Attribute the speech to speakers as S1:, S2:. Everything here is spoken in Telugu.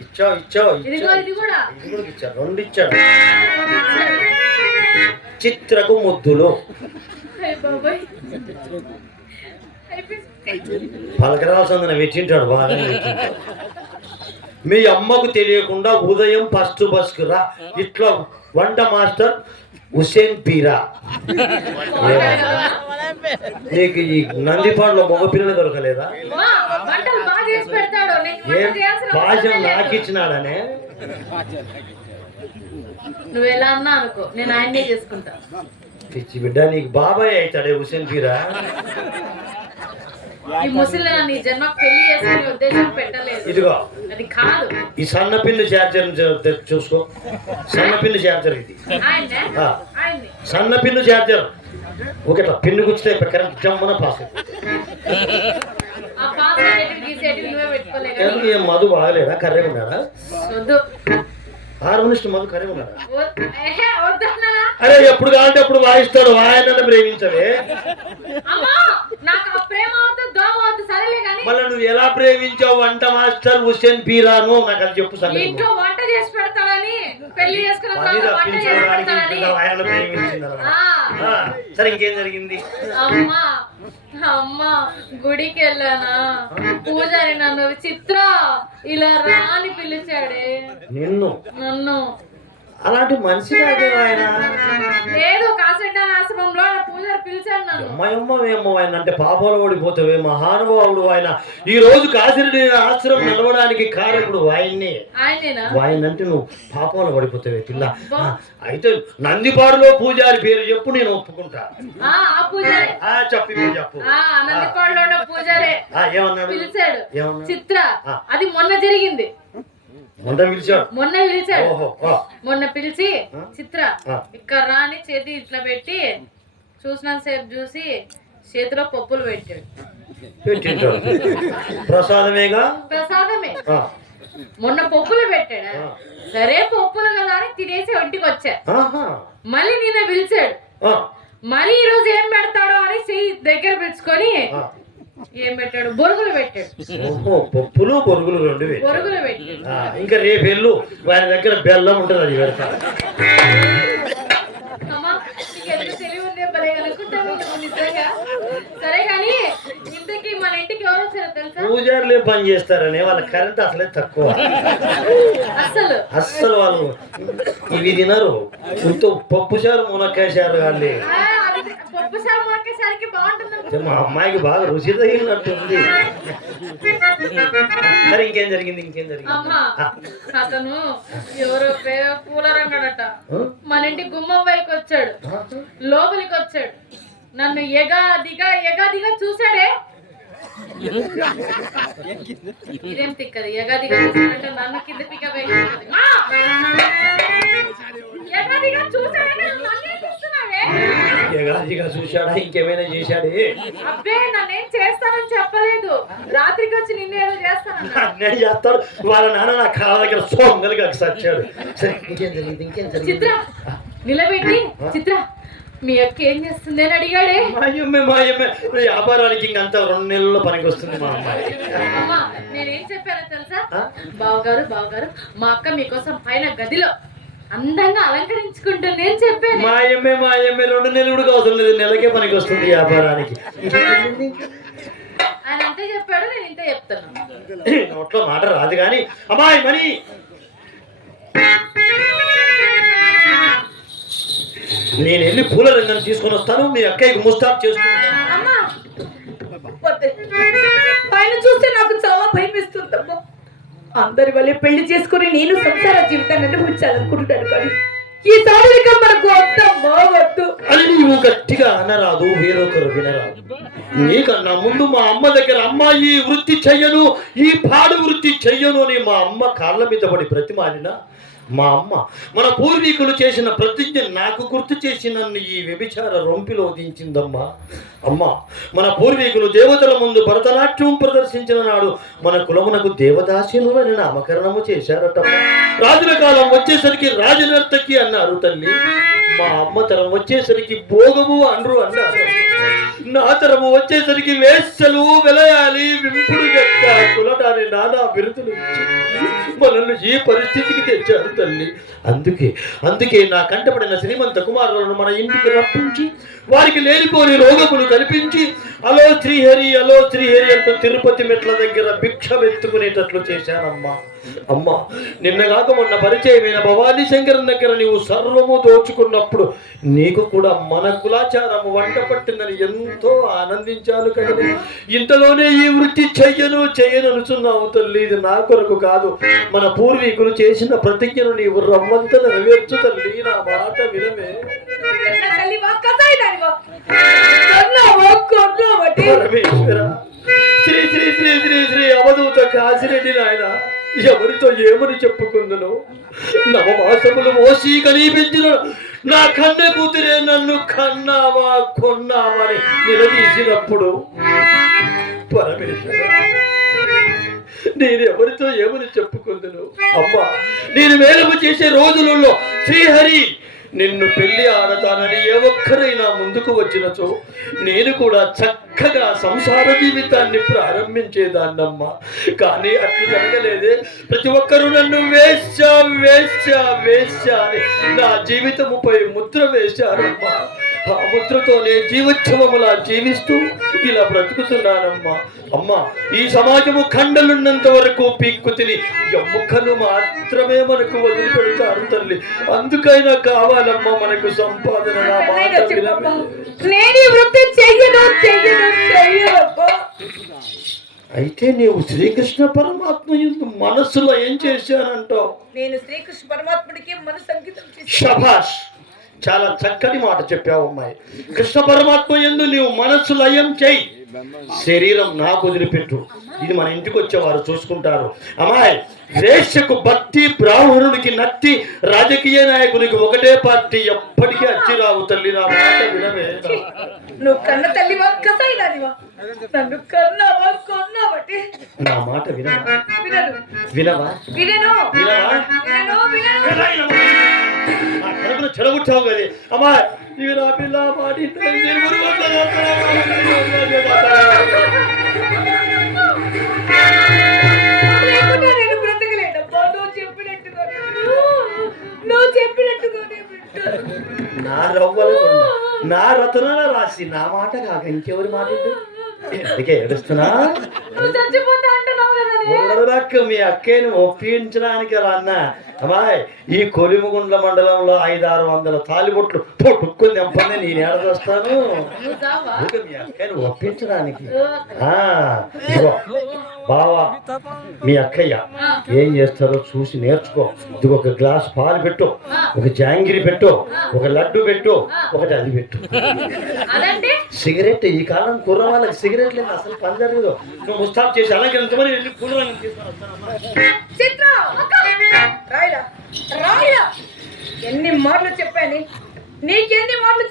S1: ఇచ్చావు ఇచ్చావు
S2: ఇదిగో
S1: ఇచ్చావు.
S2: ఇది కూడా.
S1: ఇది కూడా ఇచ్చాడు రెండు ఇచ్చాడు. చిత్రకు ముద్దులు. పలకరాల్సిందని వెచ్చింటాడు బాగా మీ అమ్మకు తెలియకుండా ఉదయం ఫస్ట్ బస్కు రా. ఇట్లా వంట మాస్టర్ హుసేన్ పీరా? నీకు ఈ నందిపాడులో మగ పిల్లలు దొరకలేదా
S2: అమ్మా, వంటలు బాగా చేసి పెడతాడు నీకు
S1: ఏం
S2: వంట చేయాల్సిన
S1: భాషం
S2: అవసరం లేదు.
S1: నాకు ఇచ్చినాడనే
S2: నువ్వు ఎలా అన్నా అనుకో నేను ఆయన్నే చేసుకుంటా.
S1: పిచ్చి బిడ్డ నీకు బాబాయ్ అవుతాడే హుసేన్ పీరా?
S2: ఈ ముసలి నీ జన్మ పెళ్ళి చేసుకునే ఉద్దేశం పెట్టలేదు.
S1: ఇదిగో.
S2: అది కాదు.
S1: ఈ సన్న చార్జర్ చూసుకో. సన్న పిన్ను చార్జర్ ఇది. సన్న చార్జర్ ఒకట పిన్ను గుచ్చితే కరెంట్ జమ్మున పాస్ ఎందుకు ఏం మధు బాగలేదా? కర్రే
S2: వద్దు.
S1: హార్మోనిస్ట్ మధు కర్రే
S2: వద్దన్నానా?
S1: అరే ఎప్పుడు కావాలంటే అప్పుడు వాయిస్తాడు. ఆయన ప్రేమించవే. మళ్ళీ నువ్వు ఎలా ప్రేమించావు? వంట మాస్టర్ హుస్సేన్ పీరాను. నాకు అది చెప్పు సంగతి.
S2: ఇంట్లో వంట చేసి పెడతాడని పెళ్ళి చేసుకున్న
S1: సరే ఇంకేం జరిగింది?
S2: అమ్మా. అమ్మా గుడికి వెళ్ళానా? పూజారి నన్ను చిత్ర ఇలా రా అని పిలిచాడే.
S1: నిన్ను?
S2: నన్ను.
S1: అలాంటి మనిషి కాదే ఆయన.
S2: లేదు ఆశ్రమంలో పూజారి
S1: ఆయన అంటే పాపంలో ఓడిపోతావే మహానుభావుడు ఆయన. ఈ రోజు కాశీరెడ్డి ఆశ్రమం నడవడానికి కారకుడు ఆయన్నే ఆయన అంటే నువ్వు పాపంలో పడిపోతావే పిల్ల అయితే నందిపాడులో పూజారి పేరు చెప్పు నేను ఒప్పుకుంటా. చెప్పు చెప్పు.
S2: ఆ నందిపాడులో ఉన్న పూజారే
S1: ఆ, ఏమన్నాడు?
S2: పిలిచాడు.
S1: ఏమన్నాడు?
S2: చిత్ర. అది మొన్న జరిగింది.
S1: మొంట పిలిచాడు
S2: మొన్న పిలిచాడు మొన్న పిలిచి? చిత్ర. ఇక్కడ రాని చేతి ఇట్లా పెట్టి చూసినంత సేపు చూసి చేతిలో పప్పులు పెట్టాడు.
S1: పెట్టింటాడు ప్రసాదమేగా?
S2: ప్రసాదమే. మొన్న పప్పులు పెట్టాడా. సరే పప్పులు కదా అని తినేసి ఒంటికి వచ్చా. మళ్ళీ నిన్న పిలిచాడు. మళ్ళీ ఈ రోజు ఏం పెడతాడో అని చెయ్యి దగ్గర పెంచుకొని. ఏం పెట్టాడు? బొరుగులు పెట్టాడు.
S1: పప్పులు పొరుగులు రెండు.
S2: బొరుగులు పెట్టాడు.
S1: ఇంకా రేపు వెళ్ళు. వారి దగ్గర బెల్లం ఉంటుంది అది పెడతా.
S2: అమ్మా నీకు ఎంత తెలివి ఉందే భలే అనుకుంటాను నువ్వు నిజంగా. సరే కానీ ఇంతకీ మన ఇంటికి ఎవరు వచ్చారో తెలుసా?
S1: పూజారులే పని చేస్తారని వాళ్ళ కరెంట్ అసలే తక్కువ.
S2: అస్సలు.
S1: అస్సలు వాళ్ళు ఇవి తినరు. ఇంతో పప్పు చారు మునక్కాయ చారు కానీ
S2: పప్పు మొక్కేసరికి బాగుంటుంది
S1: మా అమ్మాయికి బాగా రుచి తగిలినట్టుంది. సరే ఇంకేం జరిగింది ఇంకేం జరిగింది?
S2: అతను ఎవరో పూలరంగడట? మన ఇంటి గుమ్మం వైపు వచ్చాడు. లోపలికి వచ్చాడు. నన్ను ఎగాదిగా ఎగాదిగా చూశాడే? ఇదేం తిక్కది? ఎగాదిగా చూశాడంటే నన్ను కింద పిక్క చూశాడంటే నన్నేం చూస్తున్నావే?
S1: ఎగాదిగా చూశాడా ఇంకేమైనా చేశాడే?
S2: అబ్బే నన్నేం చేస్తానని చెప్పలేదు. రాత్రికి వచ్చి నిన్ను ఏదో చేస్తానన్నా
S1: నేను చేస్తాడు? వాళ్ళ నాన్న నా కాళ్ళ దగ్గర సొంగలిగా సచ్చాడు సరే ఇంకేం జరిగింది ఇంకేం
S2: చిత్ర
S1: జరిగింది
S2: నిలబెట్టి చిత్ర మీ అక్క ఏం చేస్తుంది అని అడిగాడే.
S1: మాయమ్మే మాయమ్మే వ్యాపారానికి ఇంకంత రెండు నెలల్లో పనికి వస్తుంది మా అమ్మాయి.
S2: అమ్మా నేనేం చెప్పానో తెలుసా? బావగారు బావగారు మా అక్క మీకోసం పైన గదిలో అందంగా అలంకరించుకుంటుంది అని చెప్పాను.
S1: మాయమ్మే మాయమ్మే రెండు నెలలు కూడా అవసరం లేదు. నెలకే పనికి వస్తుంది వ్యాపారానికి.
S2: ఆయన అంతే చెప్పాడు నేను ఇంతే చెప్తాను
S1: నోట్లో మాట రాదు కానీ అమ్మాయి మనీ! నేను వెళ్ళి పూల రంగం తీసుకొని వస్తాను మీ అక్కయ్యకి ముస్తాబ్ చేస్తున్నాను.
S3: ఆయన చూస్తే నాకు చాలా భయం వేస్తుందమ్మా. అందరి వల్లే పెళ్ళి చేసుకుని నేను సంసార జీవితాన్ని అనుభవించాలనుకుంటున్నాను కానీ ఈ సాధనికం మనకు వద్దమ్మా వద్దు
S1: అని నీవు గట్టిగా అనరాదు వేరొకరు వినరాదు. నీకన్నా ముందు మా అమ్మ దగ్గర అమ్మ ఈ వృత్తి చెయ్యను ఈ పాడు వృత్తి చెయ్యను అని మా అమ్మ కాళ్ళ మీద పడి బ్రతిమాలిన మా అమ్మ. మన పూర్వీకులు చేసిన ప్రతిజ్ఞ నాకు గుర్తు చేసి నన్ను ఈ వ్యభిచార రొంపిలో దించిందమ్మా. అమ్మ మన పూర్వీకులు దేవతల ముందు భరతనాట్యం ప్రదర్శించిన నాడు మన కులమునకు దేవదాసిను అని నామకరణము చేశారట రాజుల కాలం వచ్చేసరికి రాజనర్తకి అన్నారు తల్లి. మా అమ్మ తరం వచ్చేసరికి భోగము అనరు అన్నారు. నా తరము వచ్చేసరికి వేస్సలు వెలయాలి వింపుడు గట్ట కులటాని నానా బిరుదులు మనల్ని ఈ పరిస్థితికి తెచ్చారు. తల్లి. అందుకే అందుకే నా కంటపడిన శ్రీమంత కుమారులను మన ఇంటికి రప్పించి వారికి లేనిపోని రోగములు కల్పించి అలో శ్రీహరి అలో శ్రీహరి అంటూ తిరుపతి మెట్ల దగ్గర భిక్ష వెత్తుకునేటట్లు చేశానమ్మా అమ్మా నిన్నగాక మొన్న పరిచయమైన భవానీ శంకరం దగ్గర నీవు సర్వము దోచుకున్నప్పుడు నీకు కూడా మన కులాచారము వంట పట్టిందని ఎంతో ఆనందించాను కదా ఇంతలోనే ఈ వృత్తి చెయ్యను చెయ్యను అనుచున్నావు తల్లి. ఇది నా కొరకు కాదు. మన పూర్వీకులు చేసిన ప్రతిజ్ఞను నీవు రమ్మంతన నెరవేర్చు తల్లి. నా మాట వినమే కాబట్టి శ్రీ శ్రీ శ్రీ శ్రీ శ్రీ అవధూత కాశిరెడ్డి నాయన ఎవరితో ఏమని చెప్పుకుందును? నవమాసములు మోసి కనిపించిన. నా కన్న కూతురే నన్ను కన్నావా కొన్నావని అని నిలదీసినప్పుడు పరమేశ్వర నేను ఎవరితో ఏమని చెప్పుకుందును? అమ్మా నేను వేలకు చేసే రోజులలో శ్రీహరి నిన్ను పెళ్ళి ఆడతానని ఏ ఒక్కరైనా ముందుకు వచ్చినచో నేను కూడా చక్కగా సంసార జీవితాన్ని ప్రారంభించేదాన్నమ్మా. కానీ అట్లు జరగలేదే. ప్రతి ఒక్కరూ నన్ను వేశ్యా వేశ్యా వేశ్యా అని నా జీవితముపై ముద్ర వేశారమ్మా. ముద్రతోనే జీవోత్సవములా జీవిస్తూ ఇలా బ్రతుకుతున్నానమ్మా. అమ్మా ఈ సమాజము ఖండలున్నంత వరకు పీక్కు తిని ఎముకలు మాత్రమే మనకు వదిలిపెడతారు తల్లి. అందుకైనా కావాలమ్మా మనకు సంపాదన అయితే నీవు శ్రీకృష్ణ పరమాత్మ మనస్సులో ఏం చేశానంటావు
S3: నేను శ్రీకృష్ణ పరమాత్ముడికి మనసు అంకితం చేసి
S1: షభాష్ చాలా చక్కటి మాట చెప్పావు అమ్మాయి. కృష్ణ పరమాత్మ ఎందు నీవు మనస్సు లయం చేయి. శరీరం నాకు వదిలిపెట్టు. ఇది మన ఇంటికి వచ్చేవారు చూసుకుంటారు. అమ్మాయి వేశ్యకు భక్తి బ్రాహ్మణుడికి నత్తి రాజకీయ నాయకునికి ఒకటే పార్టీ ఎప్పటికీ అచ్చిరావు తల్లి. నా మాట వినవే.
S3: నువ్వు కన్న తల్లివా కసాయిదానివా నన్ను కన్నావా కొన్నావటి.
S1: నా మాట వినవా. వినవా చెడగొట్టావు కదే అమ్మా ఇవి నా పిల్ల నా రవ్వలకుండా నా రతనాల రాసి నా మాట కాక ఇంకెవరి మాట? ఏడుస్తున్నా? మీ అక్కయ్యని ఒప్పించడానికి అలా అన్నా. అమ్మాయి ఈ కొలిముగుండ్ల మండలంలో ఐదు ఆరు వందల తాలిబొట్లు పొట్టుకుని తెంపండి నేను ఏడదొస్తాను మీ అక్కయ్యని ఒప్పించడానికి. బావా మీ అక్కయ్య ఏం చేస్తారో చూసి నేర్చుకో. ఇది ఒక గ్లాస్ పాలు పెట్టు ఒక జాంగిరి పెట్టు ఒక లడ్డు పెట్టు ఒకటి అది పెట్టు. సిగరెట్ ఈ కాలం కుర్ర వాళ్ళకి సిగరెట్ లేదు అసలు పని జరగదు. నువ్వు ముస్తాబ్ చేసి అలాగే ఎంతమంది వెళ్ళి కూలరాని తీసుకొని వస్తానమ్మా.
S3: చిత్ర! రాయిలా రాయిలా ఎన్ని మార్లు చెప్పాను? నీకెన్ని మార్లు